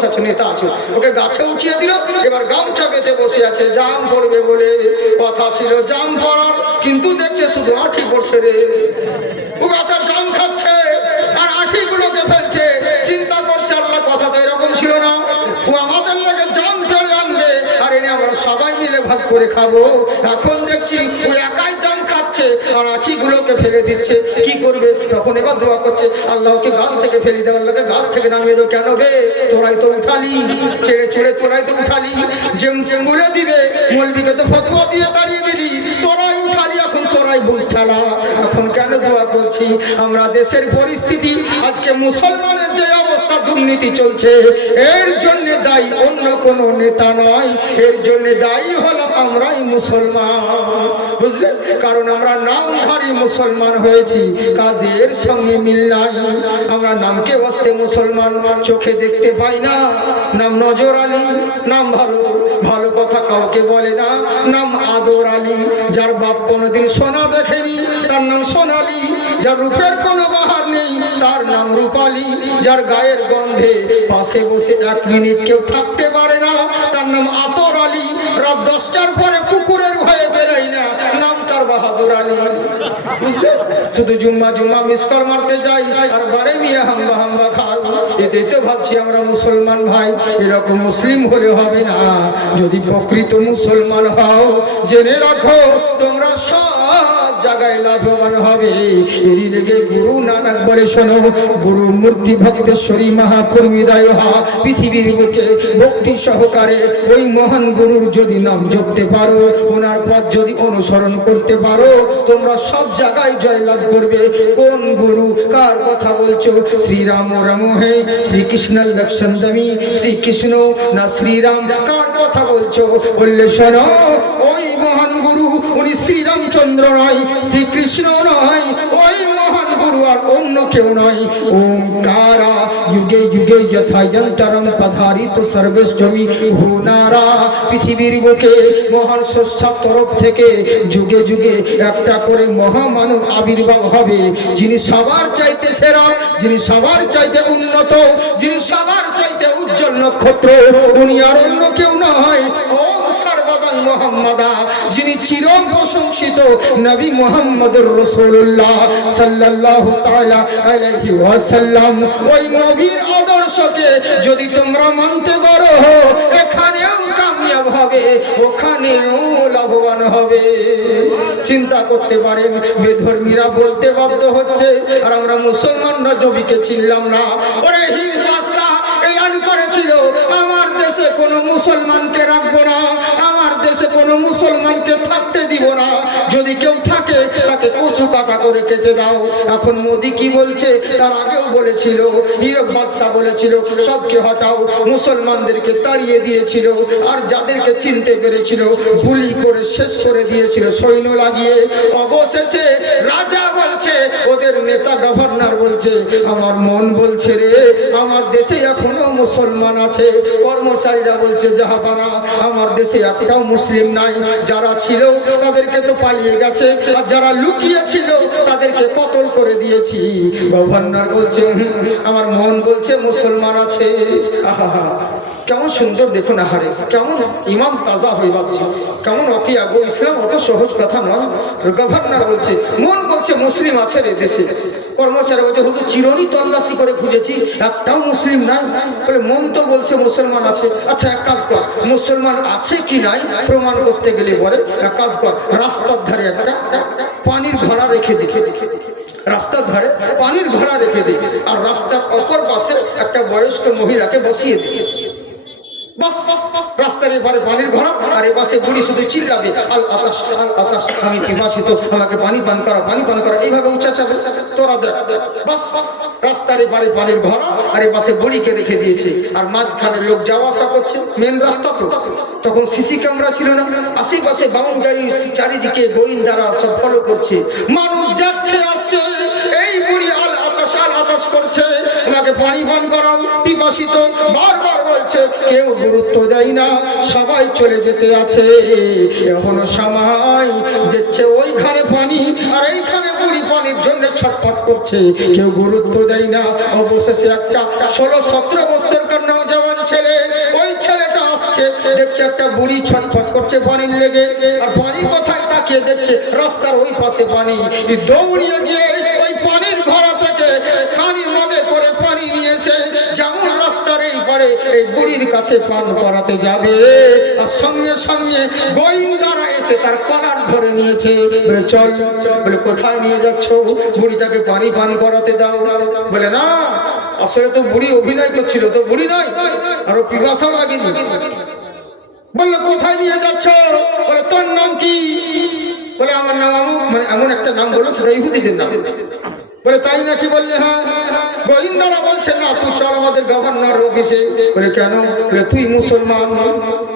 বসে আছে, নেতা আছে, ওকে গাছে উঠিয়ে দিল, এবার গামছা বেঁধে বসে আছে, জাম পড়বে বলে কথা ছিল জাম পড়ার, কিন্তু দেখছে শুধু আঁঠি পড়ছে রে। ও গাতা জাম খাচ্ছে আর আঁঠিগুলোকে ফেলছে, চিন্তা করছে আল্লাহ কথা তো এরকম ছিল না, ও আমাদের লাগে জাম পেড়ে আনবে আর এনে আমরা সবাই মিলে ভাগ করে খাবো। এখন দেখছি ও একাই জাম খাচ্ছে আর আঁঠিগুলোকে ফেলে দিচ্ছে, কি করবে? তখন এবার দোয়া করছে, আল্লাহকে গাছ থেকে ফেলে দেওয়ার লাগে গাছ থেকে নামিয়ে দেবো। কেন বে? তোরাই তো উঠালি, চেড়ে চড়ে তোরাই তো উঠালি, যে বলে দিবে মৌলবীকে তো ফতোয়া দিয়ে দাঁড়িয়ে দিলি, তোরাই উঠালি, এখন তোরাই বুঝ ঠালা। এখন কেন দোয়া করছি? আমরা দেশের পরিস্থিতি আজকে মুসলমানের যে অবস্থা, দুর্নীতি চলছে, এর জন্য দায়ী অন্য কোনো নেতা নয়, এর জন্য দায়ী হলো আমরাই মুসলমান, বুঝলেন? কারণ আমরা নামধারী মুসলমান হয়েছি, কাজের সঙ্গে মিল নাই। আমরা নামকে বসতে মুসলমান, চোখে দেখতে পাই না, নাম নজর আলী, নাম ভালো, ভালো কথা কাউকে বলে না, নাম আদর আলী। যার বাপ কোনোদিন সোনা দেখেনি তার নাম সোনালী, যার রূপের কোনো বাহার নেই তার নাম রূপালী, যার গায়ের গন্ধে পাশে বসে 1 মিনিট কেউ থাকতে পারে না তার নাম আতর আলী, রাত 10টার পরে কুকুরের ভয়ে বেরোয় না, নাম তার বাহাদুর আলী, বুঝলেন? শুধু জুম্মা মিস কল মারতে যাই আর বারে মিয়া হাম্বা হাম্বা খাই, এতেই তো ভাবছি আমরা মুসলমান ভাই। এরকম মুসলিম হলে হবে না, যদি প্রকৃত মুসলমান হও জেনে রাখো তোমরা সব জায়গায় লাভবান হবে। এরই লেগে গুরু নানক বলে শোনো, গুরু মূর্তি ভক্তেশ্বরী মহাপুরমিদায় হা, পৃথিবীর বুকে ভক্তি সহকারে ওই মহান গুরুর যদি নাম জপতে পারো, ওনার পথ যদি অনুসরণ করতে পারো, তোমরা সব জায়গায় জয়লাভ করবে। কোন গুরু? কার কথা বলছো? শ্রীরাম রাম হে, শ্রীকৃষ্ণ লক্ষণ দমি, শ্রীকৃষ্ণ না শ্রীরাম? কার কথা বলছো? বললে শোনো, ওই মহান গুরু উনি শ্রীরামচন্দ্র নয়, শ্রীকৃষ্ণ নয়, ওই মহান গুরু আর অন্য কেউ নয়। ওমকারা যুগে যুগে যথা যন্তরম পধারিত সর্বস্বমী ভুনারা, পৃথিবীর বুকে মহান স্রষ্টার তরফ থেকে যুগে যুগে একটা করে মহামানব আবির্ভাব হবে, যিনি সবার চাইতে সেরা, যিনি সবার চাইতে উন্নত, যিনি সবার চাইতে উজ্জ্বল নক্ষত্র, উনি আর অন্য কেউ নয়। ওম সর্বদাং মুহাম্মাদা, যিনি চির প্রশংসিত নবী মুহাম্মদুর রাসূলুল্লাহ সাল্লাল্লাহু তাআলা আলাইহি ওয়াসাল্লাম। ওই নবীর আদর্শকে যদি তোমরা মানতে পারো, এখানেও কামিয়াব হবে, ওখানেও লাভবান হবে। চিন্তা করতে পারেন, বেধর্মীরা বলতে বাধ্য হচ্ছে আর আমরা মুসলমানরা নবীকে চিনলাম না। ওরে হিজবাসরা এলান করেছিল, আমার দেশে কোনো মুসলমানকে রাখবো না, আমার দেশে কোনো মুসলমানকে থাকতে দিব না, যদি কেউ থাকে তাকে কচু কাটা করে কেটে দাও। এখন মোদি কি বলছে? তার আগেও বলেছিল, হিরক বাদশাহ বলেছিল সবকে হটাও, মুসলমানদেরকে তাড়িয়ে দিয়েছিল, আর যাদেরকে চিনতে পেরেছিল গুলি করে শেষ করে দিয়েছিল সৈন্য লাগিয়ে। অবশেষে রাজা বলছে, ওদের নেতা গভর্নর বলছে, আমার মন বলছে রে আমার দেশে এখনো মুসলমান আছে। কর্মচারীরা বলছে, জাহাপানা আমার দেশে একটাও মুসলিম নাই, যারা ছিল তাদেরকে তো পালিয়ে গেছে, আর যারা লুকিয়ে ছিল তাদেরকে কতল করে দিয়েছি। গভর্নর বলছে, আমার মন বলছে মুসলমান আছে। আহা, কেমন সুন্দর দেখুন, আহারে কেমন ইমাম তাজা হয়ে ভাবছি, কেমন অকিয়া গো, ইসলাম অত সহজ কথা নয়। গভর্নর বলছে, মন বলছে মুসলিম আছে রে দেশে। কর্মচারী বলছে, হুজুর চিরনি তল্লাশি করে খুঁজেছি, একটাও মুসলিম নাই। বলে, মন তো বলছে মুসলমান আছে। আচ্ছা এক কাজ কর, মুসলমান আছে কি নাই প্রমাণ করতে গেলে বলে এক কাজ কর, রাস্তার ধারে একটা পানির ঘোড়া রেখে দে, রাস্তার ধারে পানির ঘোড়া রেখে দে, আর রাস্তার অপর পাশে একটা বয়স্ক মহিলাকে বসিয়ে দে। বাস, রাস্তার এবারে পানির ঘোড়া, আর এ পাশে বুড়ি শুধু চিল্লাবে, আল আকাশ আল আকাশ, আমি পিপাসিত, আমাকে পানি পান করা, পানি পান করা, এইভাবে উচ্চাচাবে। তোরা দেখ, বাস রাস্তার এবারে পানির ঘোড়া, আর এ পাশে বুড়িকে রেখে দিয়েছে, আর মাঝখানে লোক যাওয়া আসা করছে, মেন রাস্তা তো। তখন সিসি ক্যামেরা ছিল না, আশেপাশে বাউন্ডারি, চারিদিকে গোয়েন্দারা সব ফলো করছে, মানুষ যাচ্ছে আসছে, এই বুড়ি আল আকাশ আল আকাশ করছে, আমাকে পানি পান করাও, পিপাসিত বারবার বলছে, কেউ গুরুত্ব দেয় না, সবাই চলে যেতে আছে। এখনো সময় দেখছে ওইখানে পানি, আর এইখানে বুড়ি পানির জন্য ছটফট করছে, কেউ গুরুত্ব দেয় না। অবশেষে একটা 16-17 বছরকার নওজওয়ান ছেলে, ওই ছেলেটা আসছে, দেখছে একটা বুড়ি ছটফট করছে পানির লেগে, আর পানি কোথায় তাকিয়ে দেখছে রাস্তার ওই পাশে পানি। দৌড়িয়ে গিয়ে ওই পানির ঘড়া থেকে পানির মগে করে পানি নিয়ে এসে যেমন রাস্তার এই পারে এই বুড়ির কাছে পান করাতে যাবে, আর সঙ্গে সঙ্গে গোয়েন্দারা এসে তার কলার ধরে নিয়েছে। বলে চল, বলে কোথায় নিয়ে যাচ্ছ? বুড়িটাকে পানি পান করাতে দাও। বলে না, আসলে তো বুড়ি অভিনয় করছিল, তো বুড়ি নয়, আরো পিপাসা লাগেনি। বললো কোথায় নিয়ে যাচ্ছ? বলে তোর নাম কি? বলে আমার নাম আমুক, মানে এমন একটা নাম বললো সেটা ইহুদিদের নাম। বলে তাই নাকি? বললে হ্যাঁ। গোয়েন্দারা বলছে না, তুই চল আমাদের গভর্নর অফিসে। বলে কেন? বলে তুই মুসলমান।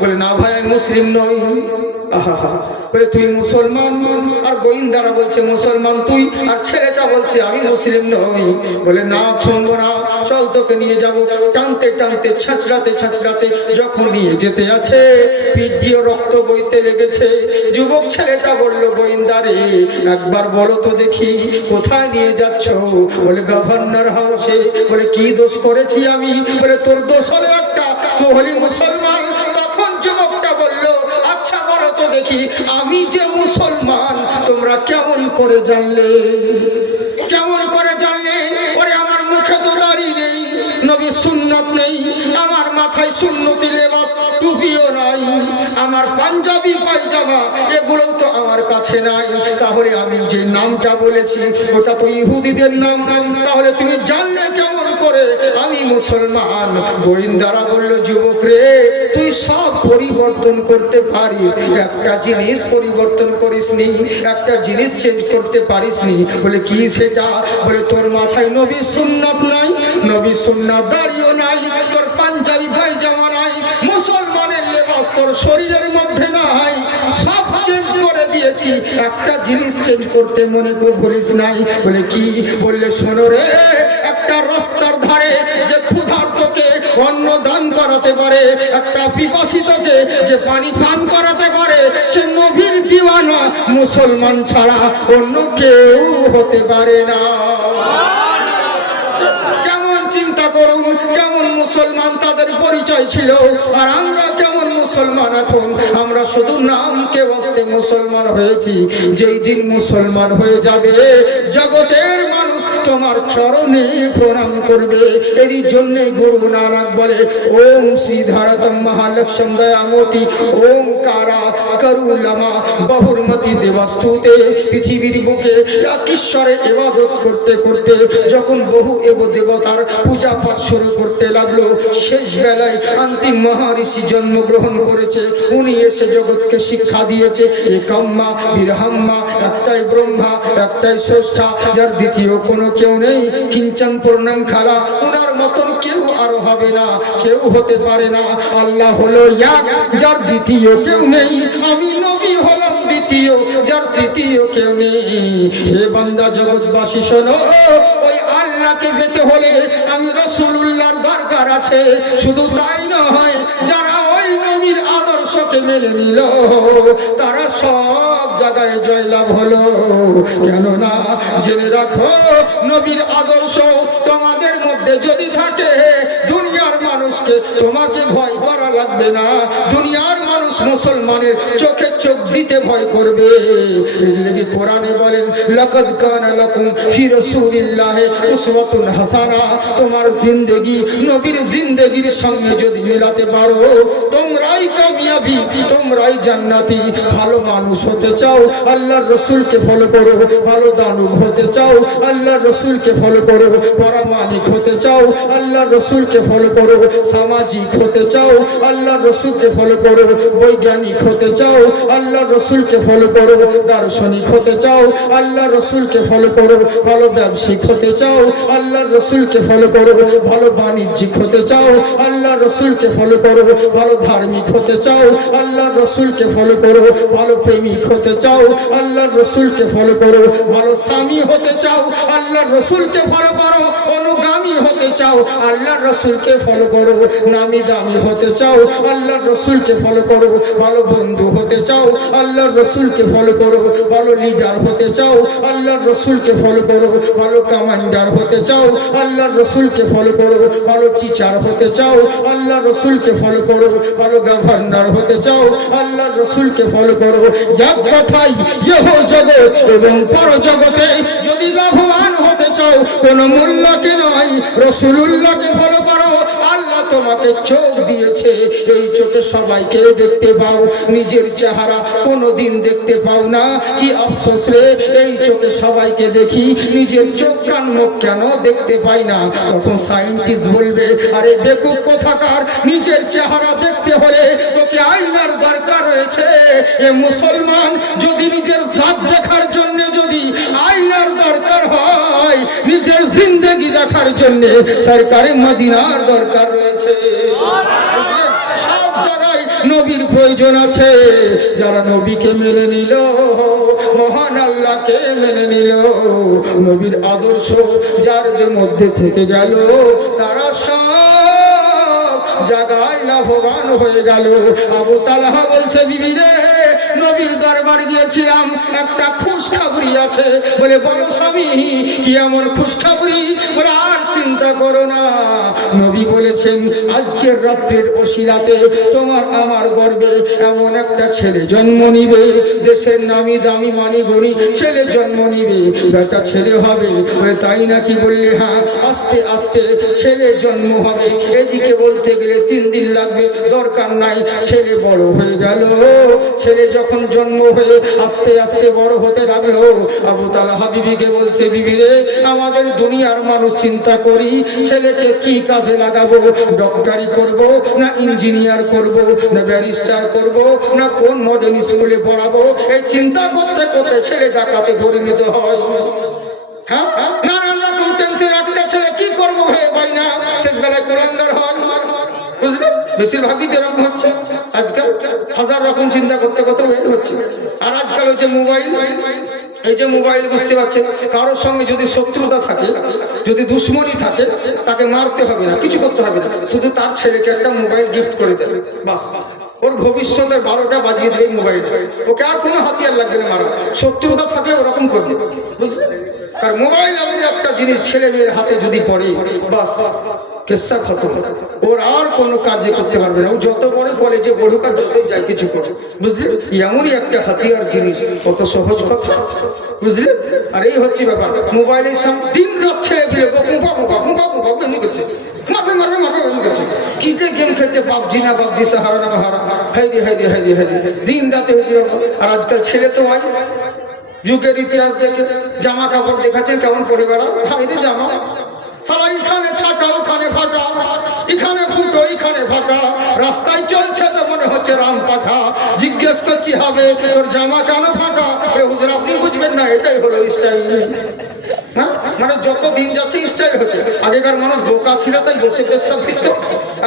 বলে না ভাই, আমি মুসলিম নই। বলে তুই মুসলমান? আর গোয়েন্দারা বলছে মুসলমান তুই, আর ছেলেটা বলছে আমি মুসলিম নই। বলে না, শুনবো না, চল তোকে নিয়ে যাবো। টানতে টানতে ছাঁচড়াতে ছাঁচড়াতে যখন নিয়ে যেতে আছে, পিঠ দিয়ে রক্ত বইতে লেগেছে। যুবক ছেলেটা বললো, গোয়েন্দারে একবার বলো তো দেখি কোথায় নিয়ে যাচ্ছ? বলে গভর্নর হাউসে। বলে কি দোষ করেছি আমি? বলে তোর দোষ হলো একটা, তুই হলি মুসলমান। তখন যুবকটা বলল, আচ্ছা বলো তো দেখি আমি যে মুসলমান তোমরা কেমন করে জানলে? কেমন করে জানলে? ওরে আমার মুখে তো দাড়ি নেই, নবী সুন্নত নেই, আমার মাথায় সুন্নতি লেবাস টুপিও নাই, আমার পাঞ্জাবি পায়জামা এগুলো তো আমার কাছে নাই, তাহলে আমি যে নামটা বলেছি ওটা তো ইহুদিদের নাম, তাহলে তুমি জানলে কেমন করে আমি মুসলমান? গোয়েন্দারা বলল, যুবক রে তুই সব পরিবর্তন করতে পারিস, একটা জিনিস পরিবর্তন করিসনি, একটা জিনিস চেঞ্জ করতে পারিসনি। বলে কি সেটা? বলে তোর মাথায় নবী সুন্নাত নাই, নবী সুন্নাত দাড়িও নাই, তোর পাঞ্জাবি পায়জামা নাই, মুসলমানের লেবাস তোর শরীরের মধ্যে নাই, সব চেঞ্জ করে দিয়েছি, একটা জিনিস চেঞ্জ করতে মনে করিস নাই। বলে কি? বললে শোনো রে, একটা রাস্তার ধারে যে ক্ষুধার্তকে অন্ন দান করাতে পারে, একটা পিপাসিতকে যে পানি পান করাতে পারে, সে নবীর দিওয়ানা, মুসলমান ছাড়া অন্য কেউ হতে পারে না। কেমন চিন্তা করুন, কেমন মুসলমান তাদের পরিচয় ছিল, আর আমরা কেমন মুসলমান এখন? আমরা শুধু নামকে বাস্তে মুসলমান হয়েছি। যেই দিন মুসলমান হয়ে যাবে, জগতের মানুষ তোমার চরণে প্রণাম করবে। এরই জন্য গুরু নানক বলে, ওম শ্রীধরতম মহালক্ষ্ম দয়ামতি ওমকারা করুলামা বহুর্মতি দেবাস্তুতে। পৃথিবীর বুকে এক ঈশ্বরের ইবাদত করতে করতে যখন বহু দেবতার পূজা পাঠ শুরু করতে লাগলো, শেষ বেলায় অন্তিম মহারিষি জন্মগ্রহণ করেছে। উনি এসে জগৎকে শিক্ষা দিয়েছে, একাম্মা বিরহাম্মা, একটাই ব্রহ্মা, একটাই স্রষ্টা, যার দ্বিতীয় কোনো কেউ নেই। কিঞ্চন পূর্ণাং খালা, ওনার মতন কেউ আরো হবে না, কেউ হতে পারে না। আল্লাহ হলো এক, যার দ্বিতীয় কেউ নেই। আমি নবী হলাম দ্বিতীয়, যার তৃতীয় কেউ নেই। হে বান্দা জগৎবাসী শোনো, ওই আল্লাহকে পেতে হলে আমি রাসূলুল্লাহর দরকার আছে। শুধু তাই নয়, যারা ওই নবীর আদর্শকে মেনে নিল, তারা সব জায়গায় জয়লাভ হলো। কেননা জেনে রাখো, নবীর আদর্শ তোমাদের মধ্যে যদি থাকে, দুনিয়ার মানুষকে তোমাকে ভয় করা লাগবে না। দুনিয়ার মানুষ মুসলমানের চোখে চোখ দিতে ভয় করবে। এর লেগে কোরআনে বলেন, লাকাদ কানা লাকুম ফি রাসূলিল্লাহি উসওয়াতুন হাসানা। তোমার জিন্দেগি নবীর জিন্দেগির সঙ্গে যদি মেলাতে পারো, তোমরাই কামিয়াবি, তোমরাই জান্নাতি। ভালো মানুষ হতে চাও, আল্লাহর রাসূলকে ফলো করো। ভালো দানব হতে চাও, আল্লাহর রাসূলকে ফলো করো। পরামানিক হতে চাও, আল্লাহর রাসূলকে ফলো করো। সামাজিক হতে চাও, আল্লাহর রাসূলকে ফলো করো। বৈজ্ঞানিক হতে চাও, আল্লাহর রাসূলকে ফলো করো। দার্শনিক হতে চাও, আল্লাহর রাসূলকে ফলো করো। ভালো ব্যবসায়িক হতে চাও, আল্লাহর রাসূলকে ফলো করো। ভালো বাণিজ্যিক হতে চাও, আল্লাহর রাসূলকে ফলো করো। ভালো ধার্মিক হতে চাও, আল্লাহর রাসূলকে ফলো করো। ভালো প্রেমিক হতে চাও, আল্লাহর রাসূলকে ফলো করো। ভালো স্বামী হতে চাও, আল্লাহর রাসূলকে ফলো করো। সমগামী হতে চাও আল্লাহর রসুলকে ফলো করো, নামি দামি হতে চাও আল্লাহর রসুলকে ফলো করো, ভালো বন্ধু হতে চাও আল্লাহর রসুলকে ফলো করো, ভালো লিডার হতে চাও আল্লাহর রসুলকে ফলো করো, ভালো কমান্ডার হতে চাও আল্লাহর রসুলকে ফলো করো, ভালো টিচার হতে চাও আল্লাহর রসুলকে ফলো করো, ভালো গভর্নর হতে চাও আল্লাহর রসুলকে ফলো করো। এক কথাই ইহ জগৎ এবং পরজগতে যদি লাভবান হতে চাও কোনো মূল্যকে নয় রসুলুল্লাহকে ফলো করো। আল্লাহ তোমাকে চোখ দিয়েছে, এই চোখে সবাইকে দেখতে পাও, নিজের চেহারা কোনোদিন দেখতে পাও না। কি আফসোস রে, এই চোখে সবাইকে দেখি, নিজের চোখ কান মুখ কেন দেখতে পাই না? তখন সায়েন্টিস্ট বলবে, আরে বেকুব কোথাকার, নিজের চেহারা দেখতে হলে তোকে আয়নার দরকার রয়েছে। এ মুসলমান, যদি নিজের জাত দেখার জন্য যদি আয়নার দরকার হয়, নিজের জিন্দেগি দেখার জন্য সরকারে মদিনার দরকার রয়েছে। সব জায়গায় নবীর প্রয়োজন আছে। যারা নবীকে মেনে নিল, মহান আল্লাহকে মেনে নিল, নবীর আদর্শ যাদের মধ্যে থেকে গেল, তারা সব জায়গায় লাভবান হয়ে গেল। আবু তালহা বলছে, বিবি রে, নবীর দরবার গিয়েছিলাম, একটা খুশখবরি আছে। বলে, বলো স্বামী, কি এমন খুশখবরি? বলে, আর চিন্তা করো না, নবী বলেছেন আজকের রাত্রের ওসিলাতে তোমার আমার গর্বে এমন একটা ছেলে জন্ম নিবে, দেশের নামি দামি মানি গনি ছেলে জন্ম নিবে, বেটা ছেলে হবে। বলে, তাই নাকি? বললে, হ্যাঁ, আস্তে আস্তে ছেলে জন্ম হবে। এদিকে বলতে গেলে 3 দিন লাগবে, দরকার নাই, ছেলে বড় হয়ে গেল। ছেলে যখন জন্ম হয়ে আস্তে আস্তে বড় হতে লাগলো, আবু তালহা বিবিকে বলছে, বিবি রে, আমাদের দুনিয়ার মানুষ চিন্তা করি ছেলেকে কি কাজে লাগাবো, ডক্টরি করব না ইঞ্জিনিয়ার করব না ব্যারিস্টার করব না কোন মডার্ন স্কুলে পড়াবো, এই চিন্তা করতে করতে ছেলে ডাকাতে পরিণত হয়। হ্যাঁ, নানান রকম টেনশন। একটা ছেলে কি করবো ভেবে পাই না, শেষ বেলায় কুলাঙ্গার হয়। বুঝলি, বেশিরভাগই এরকম হচ্ছে আজকাল। হাজার রকম চিন্তা করতে করতে হচ্ছে। আর আজকাল হচ্ছে মোবাইল, এই যে মোবাইল, বুঝতে পারছেন, কারোর সঙ্গে যদি শত্রুতা থাকে, যদি দুশ্মনী থাকে, তাকে মারতে হবে না, কিছু করতে হবে না, শুধু তার ছেলেকে একটা মোবাইল গিফট করে দেবে, বাস। ওর ভবিষ্যতের 12টা বাজিয়ে দেবে মোবাইল, ওকে আর কোনো হাতিয়ার লাগবে না মারা। শত্রুতা থাকলে ওরকম করবে, বুঝলেন? কারণ মোবাইল এমন একটা জিনিস, ছেলে মেয়ের হাতে যদি পড়ে, বাস কেসা খতম। ওর আর কোনো কাজে করতে পারবে না। ও যত বড় কলেজে পড়ুক আর যতই যায় কিছু করে, বুঝলেন? এমনই একটা হাতিয়ার জিনিস, কত সহজ কথা, বুঝলেন? আর এই হচ্ছে ব্যাপার। মোবাইলের সব দিন রাত ছেলে ফেলে এমনি করছে, মারবে মারবে মারবে এমনি করছে। কি যে গেম খেলছে, পাবজি না পাবজি, সাহারা না হারা, হাইদি হাইদি হাইদি হাইদি, দিন রাতে হয়েছে ব্যাপার। আর আজকাল ছেলে তো হয়, যুগের ইতিহাস দেখে জামা কাপড় দেখাচ্ছেন কেমন পরে বেড়াও, হাইদি জামা সালা, এখানে ছাটা ওখানে ফাঁকা, এখানে ফুটো এখানে ফাঁকা, রাস্তায় চলছে তো মনে হচ্ছে রাম পাঠা। জিজ্ঞেস করছি, হবে তোর জামা কেন ফাঁকা? হুজুর আপনি বুঝবেন না, এটাই হলো স্টাইল। হ্যাঁ, মানে যত দিন যাচ্ছে স্টাইল হচ্ছে। আগেকার মানুষ বোকা ছিল তাই বসে পেশাব ভিজত,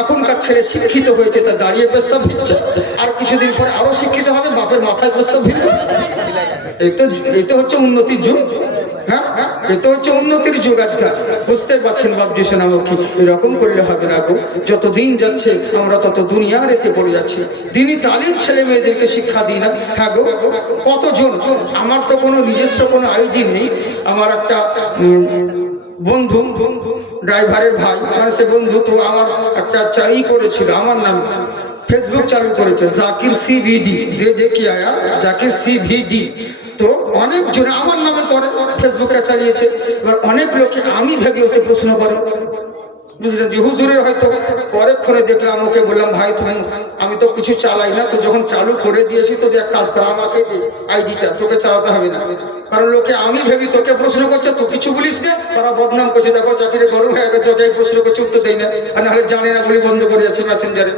এখনকার ছেলে শিক্ষিত হয়েছে তা দাঁড়িয়ে পেশাব ভিজছে। আর কিছুদিন পরে আরো শিক্ষিত হবে, বাপের মাথায় পেশাব ভিজবে। এই তো হচ্ছে উন্নতির যুগ। হ্যাঁ, এটা হচ্ছে উন্নতির যুগ আজকাল, বুঝতে পারছেন বাবজি সোনামুখী? এরকম করলে হবে না গো। যত দিন যাচ্ছে আমরা তত দুনিয়ার এতে পড়ে যাচ্ছি। দিনই তালিম ছেলে মেয়েদেরকে শিক্ষা দিই না। হ্যাঁ গো, কতজন, আমার তো কোনো নিজস্ব কোনো আইডি নেই। আমার একটা বন্ধু, ড্রাইভারের ভাই, মানে সে বন্ধু তো আমার একটা চাকরি করেছিল, আমার নাম ফেসবুক চালু করেছে, জাকির সিভিডি, যে দেখি আয়া জাকির সিভিডি। তো অনেকজন আমার নামে করে, ফেসবুকটা চালিয়েছে। এবার অনেক লোকে আমি ভেবে ওতে প্রশ্ন করে, বুঝলেন? যে হুজুরের হয়তো পরেক্ষণে দেখলাম, ওকে বললাম, ভাই তুমি, আমি তো কিছু চালাই না, তো যখন চালু করে দিয়েছি তো এক কাজ কর, আমাকে দে আইডিটা, তোকে চালাতে হবে না। কারণ লোকে আমি ভেবি তোকে প্রশ্ন করছে, তো কিছু বলিস না, তারা বদনাম করছে, দেখো চাকরি গরম হয়ে গেছে, ওকে প্রশ্ন করছে, উত্তর দেয় না, আর নাহলে জানে না বলি বন্ধ করে আছে মেসেঞ্জারে।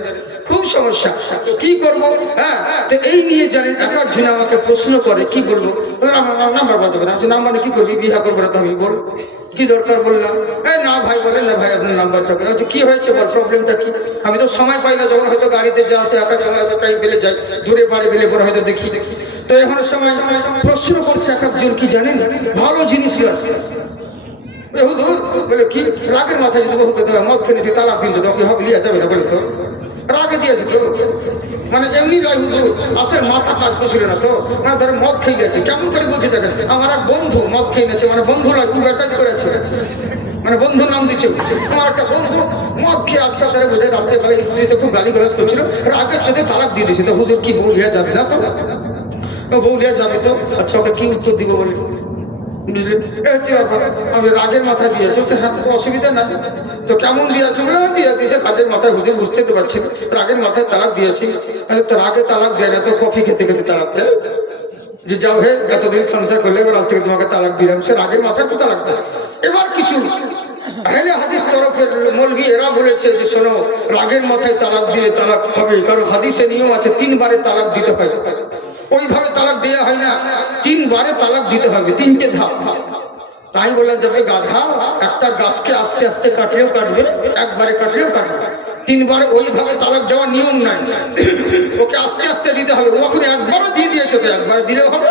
খুব সমস্যা, তো কি করবো? হ্যাঁ, তো এই নিয়ে জানেন এক একজন আমাকে প্রশ্ন করে, কি বলবো? আমার নাম্বার বাজাবে না, নাম্বার কি করবি, বিহা করবো না তো আমি বল, কি দরকার? বললাম, না ভাই, বলেন না ভাই, আপনার নাম্বারটা কি হয়েছে বল, প্রবলেমটা কি? আমি তো সময় পাই না, যখন হয়তো গাড়িতে যা আসে এক এক সময় হয়তো টাইম পেলে যাই, দূরে বাড়ি গেলে পরে হয়তো দেখি। তো এখন সময় প্রশ্ন করছে এক একজন, কি জানেন, ভালো জিনিস হুজুর বলে কি রাগের মাথায় যদি বহুকে দেওয়া মদ খেয়েছি তালাক দিন তো কি হবে লিয়া যাবে না বলে তো রাগে দিয়েছে তো মানে এমনি নয় হুজুর আসলে মাথা কাজ করছিল না তো মানে ধরে মদ খেয়ে গেছে কেমন করে বলছে দেখেন আমার এক বন্ধু মদ খেয়ে নিয়েছে মানে বন্ধু নয় খুব বেকাজ করেছে মানে বন্ধু নাম দিচ্ছে আমার একটা বন্ধু মদ খেয়ে আচ্ছা তারা বোঝে রাত্রেবেলা স্ত্রীতে খুব গালি গালাজ করছিল রাগের চোখে তালাক দিয়ে দিয়েছে তো হুজুর কি বউ লিয়া যাবে না তো বউ লিয়া যাবে তো আচ্ছা ওকে কি উত্তর দিব বলে বুঝলেন হচ্ছে ব্যাপার আমি রাগের মাথায় দিয়েছে হ্যাঁ অসুবিধা নাই তো কেমন দিয়েছে বলে দিয়ে দিয়েছে রাগের মাথায় হুজুর বুঝতে তো পারছি রাগের মাথায় তালাক দিয়েছি তো রাগে তালাক দেয় না তো কফি খেতে খেতে তালাক দেয় যে যাও হে এতদিন সংসার করলে এবার আজ থেকে তোমাকে তালাক দিলাম সে রাগের মাথায় তো তালাক দেয় এবার কিছু আহলে হাদিস তরফের মৌলভী এরা বলেছে যে শোনো রাগের মাথায় তালাক দিলে তালাক হবে কারণ হাদিসে নিয়ম আছে 3 বারে তালাক দিতে হয় ওইভাবে তালাক দেওয়া হয় না 3 বারে তালাক দিতে হবে 3টে ধাপ তাই বললাম যাবে গাধা একটা গাছকে আস্তে আস্তে কাটলেও কাটবে একবারে কাটলেও কাটবে 3 বারে ওইভাবে তালাক দেওয়ার নিয়ম নাই ওকে আস্তে আস্তে দিতে হবে ও এখন একবারও দিয়ে দিয়েছে তো একবার দিলেও হবে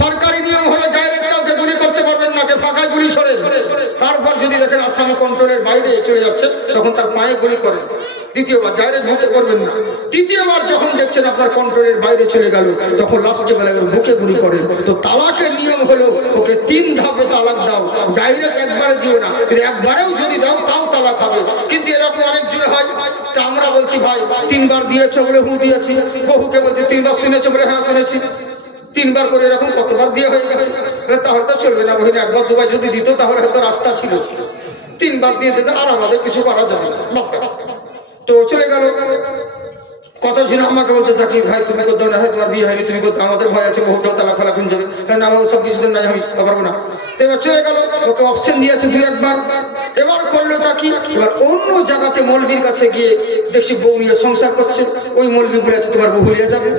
সরকারি নিয়ম হলো ডাইরেক্ট কাউকে গুলি করতে পারবেন না ফাঁকায় গুলি ছড়ে তারপর যদি দেখেন আসামি কন্ট্রোলের বাইরে চলে যাচ্ছে তখন তার পায়ে গুলি করেন দ্বিতীয়বার ডাইরেক্ট বুকে করবেন না তৃতীয়বার যখন দেখছেন আপনার কন্ট্রোলের বাইরে চলে গেল তখন লাস্টে বেলা বুকে গুলি করেন তো তালাকের নিয়ম হলো ওকে 3 ধাপে তালাক দাও ডাইরেক্ট একবারে দিও না কিন্তু একবারেও যদি দাও তাও তালাক হবে কিন্তু এরকম অনেক জোরে হয় তা আমরা বলছি ভাই 3 বার দিয়েছে বলে হু দিয়েছি বহুকে বলছে 3 বার শুনেছে বলে হ্যাঁ শুনেছি 3 বার করে এরকম কতবার দিয়ে হয়ে গেছে তাহলে তো চলবে না বহিনী 1 বার 2 বার যদি দিত তাহলে হয়তো রাস্তা ছিল 3 বার দিয়েছে আর আমাদের কিছু করা যাবে না তো চলে গেল কত ছিল আমাকে বলতে চাকরি ভাই তুমি করতে না হয় তোমার বিয়ে হয়নি তুমি করতে আমাদের ভয় আছে বহুটা তালা ফেলা কোন যাবে কারণ আমার সব কিছুদিন নাই আমি পারবো না এবার চলে গেল ওকে অপশন দিয়েছে 2-1 বার এবার করলো তা কি এবার অন্য জায়গাতে মৌলবীর কাছে গিয়ে দেখছি বউ নিয়ে সংসার করছে ওই মৌলবী বলেছে তোমার বহু লিয়ে যাবে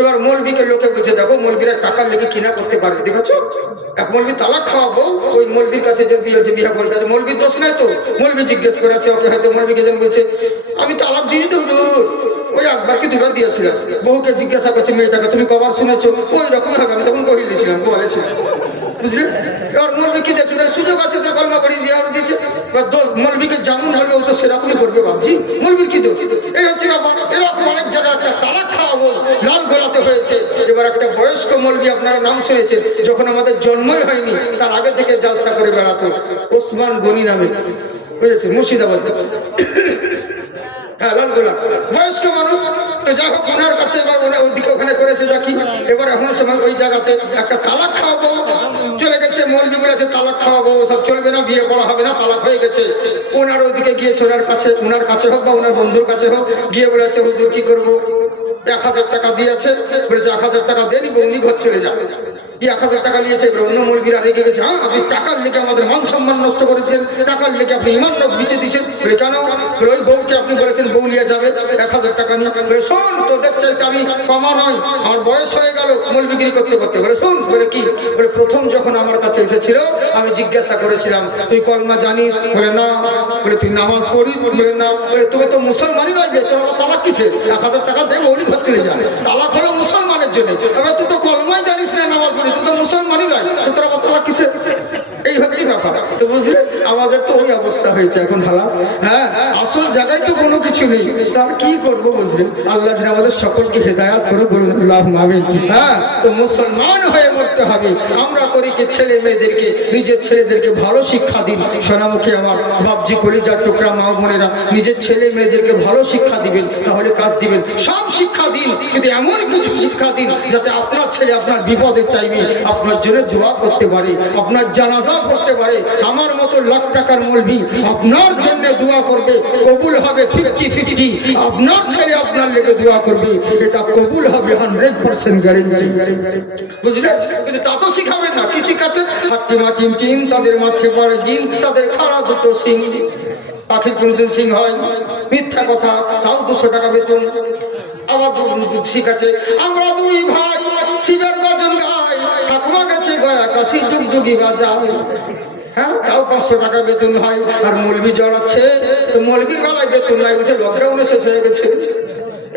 এবার মৌলবীকে লোকে বুঝে দেখো মৌলবীরা টাকার লেগে কিনা করতে পারে দেখেছো এক মৌলবী তালাক খাওয়াবো ওই মৌলবীর কাছে যে বিয়ে হচ্ছে বিয়ে করে গেছে মৌলবীর দোষ নাই তো মৌলবী জিজ্ঞেস করেছে ওকে হয়তো মৌলবীকে যেন বলছে আমি তালাক দিয়ে দেবো দূর ওই 1 বার কি 2 বার দিয়েছিলাম বহুকে জিজ্ঞাসা করছে মেয়েটাকে তুমি কবার শুনেছো ওই রকম হবে আমি তখন কহিল দিয়েছিলাম বলেছিলাম বুঝলেন এবার মৌলবী কি দেখছে তার সুযোগ আছে তো কলমা পড়িয়ে দিয়ে আরো দিয়েছে এবার দোষ মৌলবীকে যেমন বলবে ও তো সেরকমই করবে ভাবছি মৌলবীর কি দোষ এই হচ্ছে ব্যাপার এরকম অনেক জায়গায় একটা তালাক খাওয়াবো লাল গোলাতে হয়েছে এবার একটা বয়স্ক মৌলবী আপনারা নাম শুনেছেন যখন আমাদের জন্মই হয়নি তার আগে থেকে জালসা করে বেড়াতো ওসমান গনি নামে বুঝেছেন মুর্শিদাবাদ হ্যাঁ লাল গোলা বয়স্ক মানুষ তো যাই হোক ওনার কাছে এবার ওইদিকে ওখানে করেছে দেখি এবার এখন সময় ওই জায়গাতে একটা তালাক খাওয়াবো চলে গেছে মৌলবী বলেছে তালাক খাওয়াবো সব চলবে না বিয়ে পড়া হবে না তালাক হয়ে গেছে ওনার ওইদিকে গিয়েছে ওনার কাছে হোক বা ওনার বন্ধুর কাছে হোক গিয়ে বলেছে হুজুর কি করবো 1000 টাকা দিয়েছে বলেছে 1000 টাকা দেনি বৌনি ঘর চলে যাবে 1000 টাকা নিয়েছে অন্য মৌলবীরা রেগে গেছে হ্যাঁ আপনি টাকার লেগে আমাদের মান সম্মান নষ্ট করেছেন টাকার লেগে আপনি ইমান বিছে দিচ্ছেন বলে কেন ওই বউকে আপনি বলেছেন বউ নিয়ে যাবে 1000 টাকা নিয়ে বলে শোন তোদের চাইতে আমি কমা নয় আমার বয়স হয়ে গেল মৌলবিগিরি করতে করতে বলে শোন বলে কি বলে প্রথম যখন আমার কাছে এসেছিল আমি জিজ্ঞাসা করেছিলাম তুই কলমা জানিস বলে না বলে তুই নামাজ পড়িস বলে না বলে তুমি তো মুসলমানই নয় তোর আবার তালাক কিসে 1000 টাকা দেয় ওরই ঘর চলে যায় তালাক হলো মুসলমানের জন্য এবার তুই তো কলমাই জানিস না নামাজ পড়িস তুই তো মুসলমানই নয় তোর আবার তালাক কিসে এই হচ্ছে ব্যাপার তো বুঝলে আমাদের তো ওই অবস্থা হয়েছে এখন হালাত হ্যাঁ আসল জায়গায় তো কোনো কিছু নেই তার কি করবো বুঝলেন আল্লাহ যেন আমাদের সকলকে হেদায়াত করে বলুন আল্লাহ আমিন হ্যাঁ তো মুসলমান হয়ে মরতে হবে আমরা করি কি ছেলে মেয়েদেরকে নিজের ছেলেদেরকে ভালো শিক্ষা দিন সোনামুখী আমার বাপজি কলিজার টুকরা মা বোনেরা নিজের ছেলে মেয়েদেরকে ভালো শিক্ষা দিবেন তাহলে কাজ দিবেন সব শিক্ষা দিন কিন্তু এমন কিছু শিক্ষা দিন যাতে আপনার ছেলে আপনার বিপদের টাইমে আপনার জন্য দোয়া করতে পারে আপনার জানাজা করতে পারে আমার মতো লাখ টাকার মৌলবি আপনার জন্য দোয়া করবে কবুল হবে 50-50 আপনার ছেলে আপনার লেগে দোয়া করবে এটা কবুল হবে 100% গ্যারান্টি বুঝলেন কিন্তু তা তো শিখাবেন না কি শিখাচ্ছেন হাতিমা টিম তাদের মাঠে পড়ে ডিম তাদের খাড়া দুটো সিং পাখির কোনদিন সিং হয় মিথ্যা কথা তাও 200 টাকা বেতন আবার শিখাচ্ছে আমরা 2 ভাই শিবের গজন গাই ঠাকুমা গেছে গয়া কাশি ডুগডুগি বাজায় হ্যাঁ তাও 500 টাকা বেতন হয় আর মৌলবি জড়াচ্ছে তো মৌলবির বেলায় বেতন নাই বলছে লকডাউনে শেষ হয়ে গেছে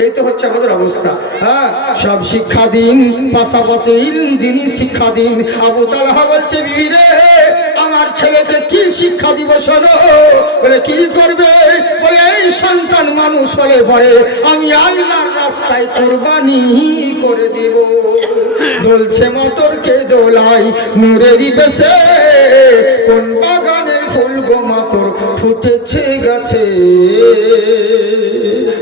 এই তো হচ্ছে আমাদের অবস্থা হ্যাঁ সব শিক্ষা দিন পাশাপাশি দিনই শিক্ষা দিন আবু তালহা বলছে বিবি রে আমার ছেলেকে কি শিক্ষা দিব শোনো। বলে কি করবে? বলে এই সন্তান মানুষ হলে পরে আমি আল্লাহর রাস্তায় কুরবানি করে দেব। দোলছে মোটরকে দোলাই নূরেরই বেশে, কোন বাগানের ফুল গো মাতর ফুটেছে গাছে।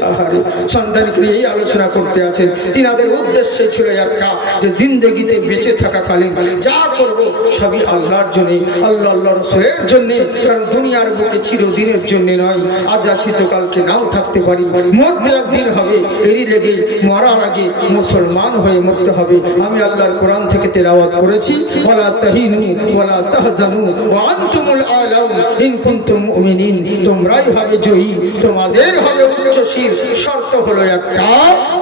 আহারে, সন্তানকে এই আলোচনা করতে আছেন। তিনাদের উদ্দেশ্য ছিল একটা, যে জিন্দেগিতে বেঁচে থাকাকালীন যা করব সবই আল্লাহর জন্য, আল্লাহ আল্লাহ রসুলের জন্য। কারণ দুনিয়ার বুকে চিরদিনের জন্য নয়, আজ আছি তো কালকে নাও থাকতে পারি, মরতে একদিন হবে। এরই লেগে মরার আগে মুসলমান হয়ে মরতে হবে। আমি আল্লাহর কোরআন থেকে তেলাওয়াত করেছি, ওয়ালা তাহিনু ওয়ালা তাহজানু ওয়া আনতুমুল আলাউন ইন কুনতুম মুমিনিন। তোমরাই হবে জয়ী, তোমাদের হবে উচ্চশীর। শর্ত হলো একটা,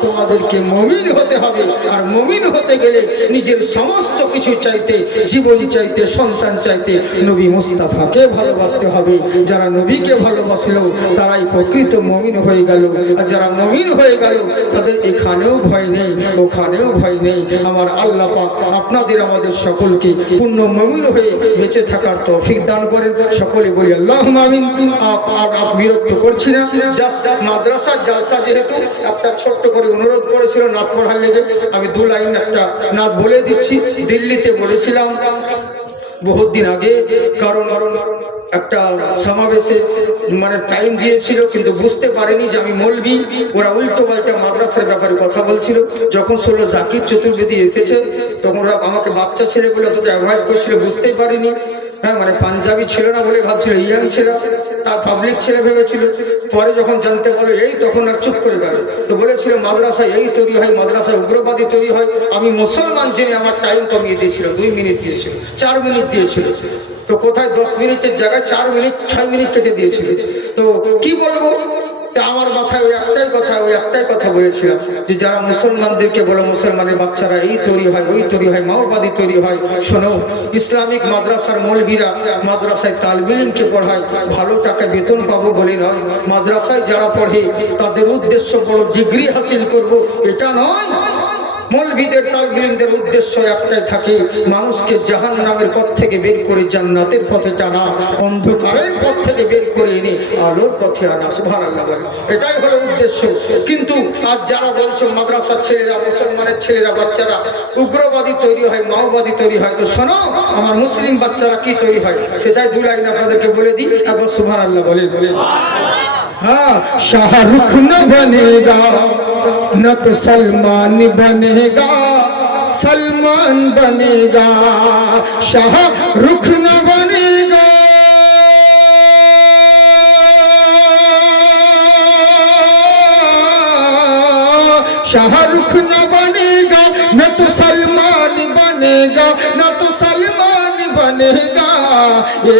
তোমাদেরকে মুমিন হতে হবে। আর মুমিন হতে গেলে নিজের সমস্ত কিছু চাইতে, জীবন চাইতে, সন্তান চাইতে নবী মুস্তাফাকে ভালোবাসতে হবে। যারা নবীকে ভালোবাসলো তারাই প্রকৃত মুমিন হয়ে গেল। আর যারা মুমিন হয়ে গেল তাদের এখানেও ভয় নেই, ওখানেও ভয় নেই। আমার আল্লাহ পাক আপনাদের আমাদের সকলকে পূর্ণ মুমিন হয়ে বেঁচে থাকার তৌফিক দান করেন। সকলে বলি আল্লাহুম্মা আমিন। আর বিরক্ত করছি না, জাস্ট মাদ্রাসা জালসা যেহেতু একটা ছোট্ট করে অনুরোধ করেছিল নাত পড়ার লেগে, আমি 2 লাইন একটা নাত বলে দিচ্ছি। দিল্লিতে বলেছিলাম বহুত দিন আগে, কারণ একটা সমাবেশে মানে টাইম দিয়েছিল, কিন্তু বুঝতে পারেনি যে আমি মৌলবি। ওরা উল্টো পাল্টা মাদ্রাসার ব্যাপারে কথা বলছিল। যখন শুনলো জাকির চতুর্বেদী এসেছে, তখন ওরা আমাকে বাচ্চা ছেলে বলে অতটা অ্যাভয়েড করছিল, বুঝতেই পারিনি। হ্যাঁ, মানে পাঞ্জাবি ছিল না বলে ভাবছিল, ইয়াং ছিল, তার পাবলিক ছেলে ভেবেছিল। পরে যখন জানতে পারলো এই, তখন আর চুপ করে গেল। তো বলেছিল মাদ্রাসায় এই তৈরি হয়, মাদ্রাসায় উগ্রবাদী তৈরি হয়। আমি মুসলমান জেনে আমার টাইম কমিয়ে দিয়েছিল, 2 মিনিট দিয়েছিল, 4 মিনিট দিয়েছিল। তো কোথায় 10 মিনিটের জায়গায় 4 মিনিট 6 মিনিট কেটে দিয়েছিল। তো কি বলবো, তা আমার মাথায় ওই একটাই কথা বলেছিলাম, যে যারা মুসলমানদেরকে বলো মুসলমানের বাচ্চারা এই তৈরি হয়, ওই তৈরি হয়, মাওবাদী তৈরি হয়। শোনো, ইসলামিক মাদ্রাসার মৌলবীরা মাদ্রাসায় তালিবে ইলমকে পড়ায়, ভালো টাকা বেতন পাবো বলে নয়। মাদ্রাসায় যারা পড়ে তাদের উদ্দেশ্য বড় ডিগ্রি হাসিল করব, এটা নয়। মৌলবীদের তালিবের উদ্দেশ্য একটাই থাকে, মানুষকে জাহান্নামের পথ থেকে বের করে জান্নাতের পথে টানা, অন্ধকারের পথ থেকে বের করে এনে আলোর পথে আনা। সুবহানাল্লাহ, এটাই হলো উদ্দেশ্য। কিন্তু আজ যারা বলছো মাদ্রাসার ছেলেরা, মুসলমানের ছেলেরা, বাচ্চারা উগ্রবাদী তৈরি হয়, মাওবাদী তৈরি হয়, তো শোনো আমার মুসলিম বাচ্চারা কি তৈরি হয় সেটাই 2 লাইন আপনাদেরকে বলে দিই। একবার সুবহানাল্লাহ বলে। हाँ, शाहरुख न बनेगा न तो सलमान बनेगा, सलमान बनेगा। शाहरुख न बनेगा, शाहरुख न बनेगा, न तो सलमान बनेगा, न तो सलमान बनेगा। ये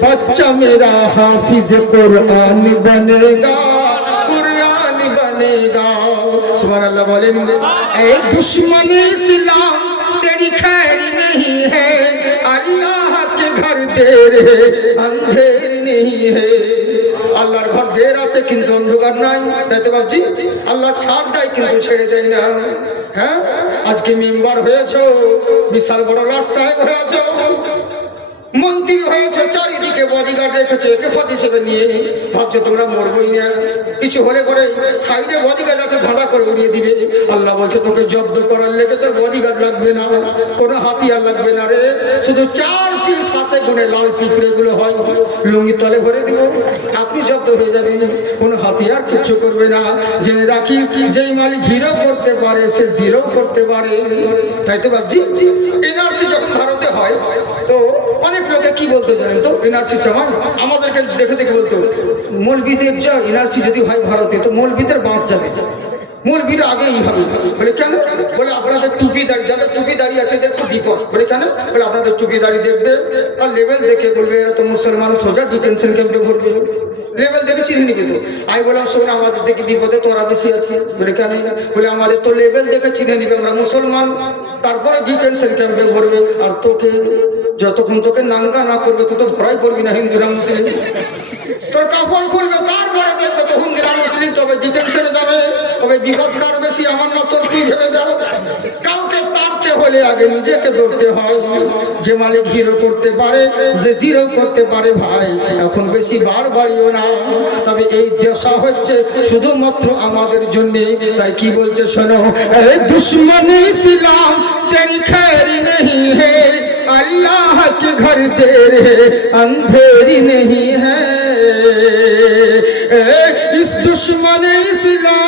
बच्चा मेरा हाफिज कुरान बनेगा, कुरान बनेगा। सुभान अल्लाह बोलेंगे। ए दुश्मन इस्लाम तेरी खैर नहीं है, अल्लाह के घर देर है अंधेर नहीं है। আল্লাহর ঘর দের আছে কিন্তু অন্ধকার নাই, তাই তো বাবজি। আল্লাহ ছাড় দেয় কিন্তু ছেড়ে দেয় না। হ্যাঁ, আজকে মেম্বার হয়েছো, বিশাল বড় লর্ড সাহেব হয়েছো, মন্ত্রী হয়েছে, চারিদিকে বডিগার্ড রেখেছে একে হিসেবে নিয়ে, ভাবছো তোমরা মরবই না। কিছু হলে পরে সাইডে বডিগার্ড আছে, ধাঁধা করে উড়িয়ে দিবে। আল্লাহ বলছে তোকে জব্দ করার লেগে তোর বডিগার্ড লাগবে না, কোনো হাতিয়ার লাগবে না রে, শুধু 4 পিস হাতে গুনে লাল পিঁপড়ে গুলো হয়, লুঙ্গি তলে ভরে দিব, আপনি জব্দ হয়ে যাবেন। কোনো হাতিয়ার কিচ্ছু করবে না। জেনে রাখিস, যেই মালিক হিরো করতে পারে সে জিরো করতে পারে, তাই তো ভাবছি। এনআরসি যখন ভারতে হয় তো অনেক লোকে কি বলতে জানেন তো, এনআরসি সময় আমাদেরকে দেখে দেখে বলতো, মৌলবীদের যা এনআরসি যদি হয় ভারতে তো মৌলবীদের বাঁশ যাবে, মৌলবীরা আগেই হবে। বলে কেন? বলে আপনাদের টুপি দাড়ি, যাদের টুপি দাড়ি আছে এদের খুব বিপদ। বলে কেন? বলে আপনাদের টুপি দাড়ি দেখবে আর লেভেল দেখে বলবে এরা তো মুসলমান, সোজা ডিটেনশন ক্যাম্পে ভরবে, লেভেল দেখে চিনি নিবে। তো আমি বললাম শোন, আমাদের দেখে বিপদে তোরা বেশি আছে। বলে কেন? বলে আমাদের তো লেভেল দেখে চিনে নিবে, আমরা মুসলমান, তারপরে ডিটেনশন ক্যাম্পে ভরবে। আর তোকে যতক্ষণ তোকে নাঙ্গা না করবে তুই তো ধরাই করবি না, হিন্দু না মুসলিম। তোর কাপড় খুলবে তারপরে দেখবে তো হিন্দু না মুসলিম, তবে ডিটেনশনে যাবে। তবে বিপদ কার বেশি, আমার না তোর? তুই ভেবে যাও, কাউকে তাড়তে হলে হলে আগে নিজেকে ধরতে হয়। যে মালিক হিরো করতে পারে, যে জিরো করতে পারে ভাই, এখন বেশি বার বাড়িও না। তবে এই দশা হচ্ছে শুধুমাত্র আমাদের জন্য। তাই কি বলছে শোনো, দুশ্মন ইসলাম তেরি खैर नहीं है, अल्लाह के घर देर है अंधेरी नहीं है। इस दुश्मन इस्लाम,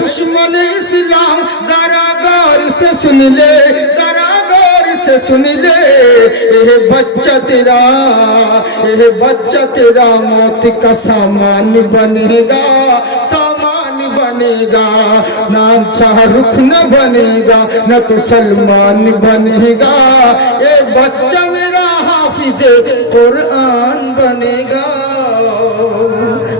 दुश्मन इस्लाम जरा गौर से सुन ले, जरा गौर से सुन ले, ये बच्चा तेरा मौत का सामान बनेगा, बनेगा ना शाहरुख न बनेगा, न तो सलमान बनेगा, ये बच्चा मेरा हाफिज़े कुरान बनेगा।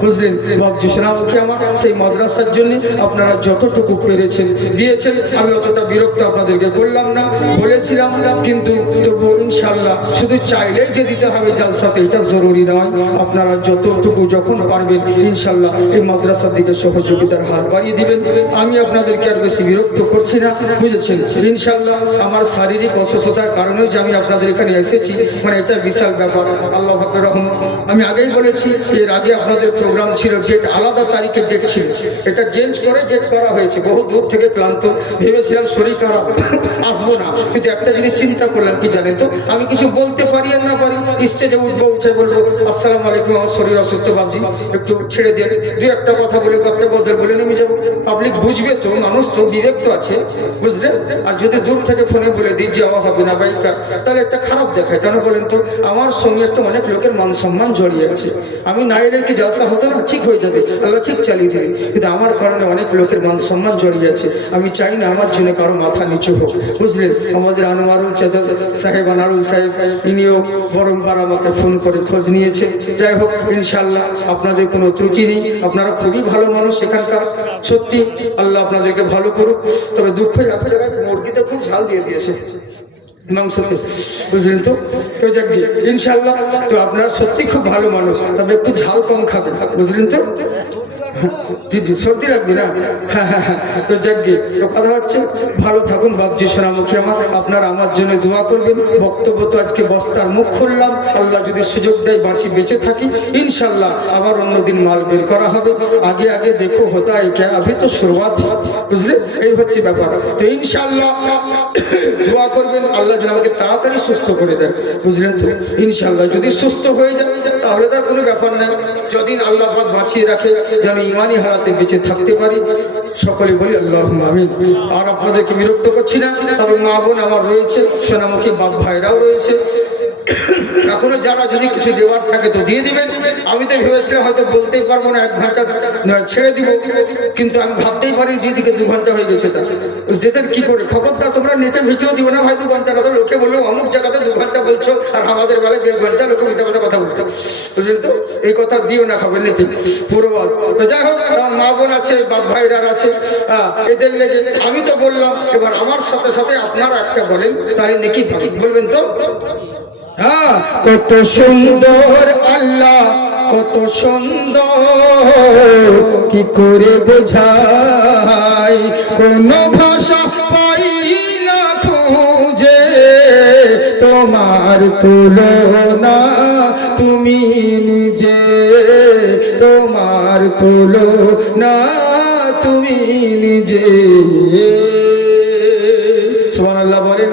বুঝলেন বাবজি সোনামুখী আমার সেই মাদ্রাসার জন্য আপনারা যতটুকু পেরেছেন দিয়েছেন। আমি অতটা বিরক্ত আপনাদেরকে করলাম না, বলেছিলাম, কিন্তু তবু ইনশাআল্লাহ শুধু চাইলেই যে দিতে হবে জালসাতে এটা জরুরি নয়। আপনারা যতটুকু যখন পারবেন ইনশাআল্লাহ এই মাদ্রাসার দিকে সহযোগিতার হাত বাড়িয়ে দিবেন। আমি আপনাদেরকে আর বেশি বিরক্ত করছি না, বুঝেছেন। ইনশাআল্লাহ আমার শারীরিক অসুস্থতার কারণেও যে আমি আপনাদের এখানে এসেছি, মানে এটা বিশাল ব্যাপার। আল্লাহ পাকের রহমত। আমি আগেই বলেছি, এর আগে আপনাদের প্রোগ্রাম ছিল, ডেট আলাদা তারিখের ডেট ছিল, এটা চেঞ্জ করে ডেট করা হয়েছে। বহু দূর থেকে ক্লান্ত, ভেবেছিলাম শরীর খারাপ আসবো না, কিন্তু একটা জিনিস চিন্তা করলাম কি জানেন তো, আমি কিছু বলতে পারি আর না পারি, স্টেজে উঠবো, উঠে বলবো আসসালামু আলাইকুম, আমার শরীর অসুস্থ বাবজি একটু ছেড়ে দেন, দু একটা কথা বলে একটা গজল বলে নেমে যাবো। পাবলিক বুঝবে তো, মানুষ তো বিবেক তো আছে, বুঝলেন। আর যদি দূর থেকে ফোনে বলে দিই যাওয়া হবে না বাইকা, তাহলে একটা খারাপ দেখায়। কেন বলেন তো, আমার সঙ্গে একটা অনেক লোকের মান সম্মান জড়িয়ে আছে। আমি না এলে কি জালসা হতো না? ঠিক হয়ে যাবে, আল্লাহ ঠিক চালিয়ে দেবে, কিন্তু আমার কারণে অনেক লোকের মান সম্মান জড়িয়ে আছে। আমি চাই না আমার জন্য কারো মাথা নিচু হোক, বুঝলেন। আমাদের আনোয়ারুল চাচা সাহেব, আনোয়ারুল সাহেব, ইনিও বরংবার আমাকে ফোন করে খোঁজ নিয়েছে। যাই হোক, ইনশাআল্লাহ আপনাদের কোনো ত্রুটি নেই, আপনারা খুবই ভালো মানুষ এখানকার, সত্যি আল্লাহ আপনাদেরকে ভালো করুক। তবে দুঃখ আছে, মুরগিতে খুব ঝাল দিয়ে দিয়েছে মাংসতে, বুঝলেন তো। তো যাক ইনশাআল্লাহ, তো আপনারা সত্যি খুব ভালো মানুষ, তবে একটু ঝাল কম খাবেন, বুঝলেন তো। জি জি, সর্দি লাগবে না। হ্যাঁ হ্যাঁ হ্যাঁ, তো যাক তো কথা হচ্ছে, ভালো থাকুন বাবজি সোনামুখী আমার। আপনারা আমার জন্য দোয়া করবেন। বক্তব্য তো আজকে বস্তার মুখ খুললাম, আল্লাহ যদি সুযোগ দেয় বেঁচে থাকি ইনশাআল্লাহ আবার অন্যদিন মাল বের করা হবে। আগে আগে দেখো হতা है क्या, अभी तो शुरुआत है, বুঝলে। এই হচ্ছে ব্যাপার। তো ইনশাআল্লাহ দোয়া করবেন আল্লাহ যেন আমাকে তাড়াতাড়ি সুস্থ করে দেন, বুঝলেন তো। ইনশাআল্লাহ যদি সুস্থ হয়ে যায় তাহলে তার কোনো ব্যাপার নাই, যদিন আল্লাহ পাক বাঁচিয়ে রাখে যেন ইমানি হারাতে বেঁচে থাকতে পারি। সকলে বলি আল্লাহুম্মা আমিন। আর আপনাদেরকে বিরক্ত করছি না, তবে মা বোন আমার রয়েছে, সোনামুখী বাপ ভাইরাও রয়েছে, এখনো যারা যদি কিছু দেওয়ার থাকে তো দিয়ে দিবেন। আমি তো ভেবেছিলাম হয়তো বলতেই পারবো না, 1 ঘন্টা ছেড়ে দিব, কিন্তু আমি ভাবতেই পারি যেদিকে 2 ঘন্টা হয়ে গেছে তা যেতেন কি করে। খবরদার তোমরা নেটে ভিডিও দিবে না ভাই 2 ঘন্টা কথা, লোকে বলবে অমুক জায়গাতে 2 ঘন্টা বলছো, আর আমাদের বেলায় 1.5 ঘন্টা লোকে মিশে কথা বলতো, বুঝলেন তো। এই কথা দিও না খবর নেটে পূর্বাস। তো যাই হোক, আমার মা বোন আছে, বাপ ভাইরা আছে, এদের লেগে আমি তো বললাম, এবার আমার সাথে সাথে আপনারা একটা বলেন, তাহলে নাকি বলবেন তো। কত সুন্দর আল্লাহ, কত সুন্দর, কি করে বোঝাই, কোন ভাষা পাই না খুঁজে, তোমার তুলনা তুমি নিজে, তোমার তুলনা তুমি নিজে। সুবহানাল্লাহ বলেন।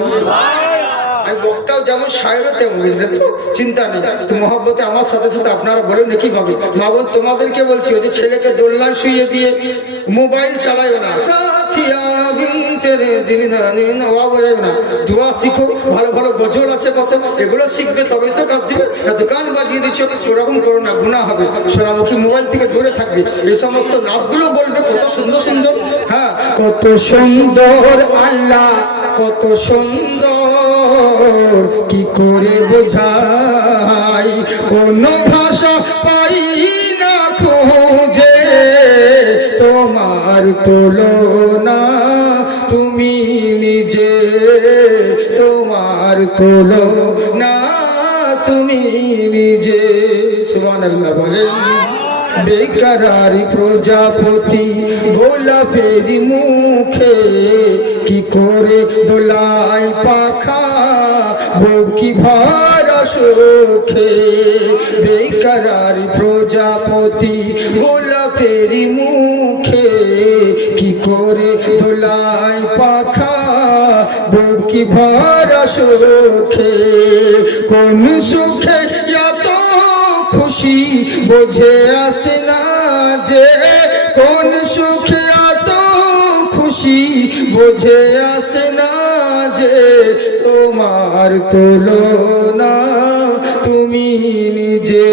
বক্তাও যেমন শায়রও তেমন, বুঝলেন তো, চিন্তা নেই। তো মহব্বতে আমার সাথে সাথে আপনারা বলেন নাকি ভাবে। মা বোন তোমাদেরকে বলছি, ওই যে ছেলেকে দোলনায় শুয়ে দিয়ে মোবাইল চালাইও না, দোয়া শিখো, ভালো ভালো গজল আছে কত, এগুলো শিখবে তবেই তো কাজ দিবে। দোকান বাজিয়ে দিচ্ছ ওরকম করো না, গুনাহ হবে। সোনামুখী মোবাইল থেকে দূরে থাকবে, এই সমস্ত নাচগুলো বলবে কত সুন্দর সুন্দর। হ্যাঁ, কত সুন্দর আল্লাহ, কত সুন্দর, কি করে বোঝাই, কোন ভাষা পাই না খুঁজে, তোমার তুলনা তুমি নিজে, তোমার তুলনা তুমি নিজে। সুবহানাল্লাহ বলেন। বেকারারি প্রজাপতি গোলাপের মুখে কি করে দোলাই পাখা বকি ভরা সুখে বেকারারি প্রজাপতি গোলাপের মুখে কি করে দোলাই পাখা বকি ভরা সুখে কোন সুখে এত খুশি বোঝে আসে না যে কোন সুখে এত খুশি বোঝে আসে না যে তোমার তুলনা তুমি নিজে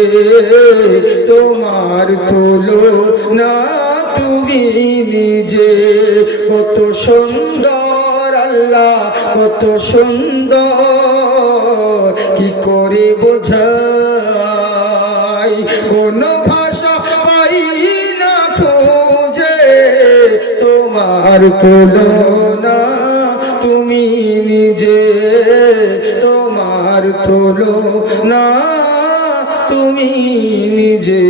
তোমার তুলনা তুমি নিজে কত সুন্দর আল্লাহ কত সুন্দর কি করে বোঝাই কোন ভাষা পাই না খোঁজে তোমার তুলনা তুমি নিজে তোমার তুলনা তুমি নিজে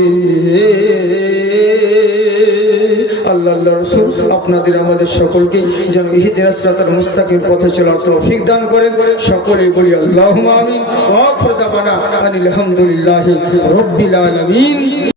আল্লাহ আল্লাহ রাসূল আপনাদের আমাদের সকলকে যেন ইহদিনাস সিরাতাল মুস্তাকিম পথে চলার তৌফিক দান করেন সকলেই বলি আল্লাহুম্মা আমিন ওয়া আখিরু দাওয়ানা আনিল হামদুলিল্লাহি রাব্বিল আলামিন।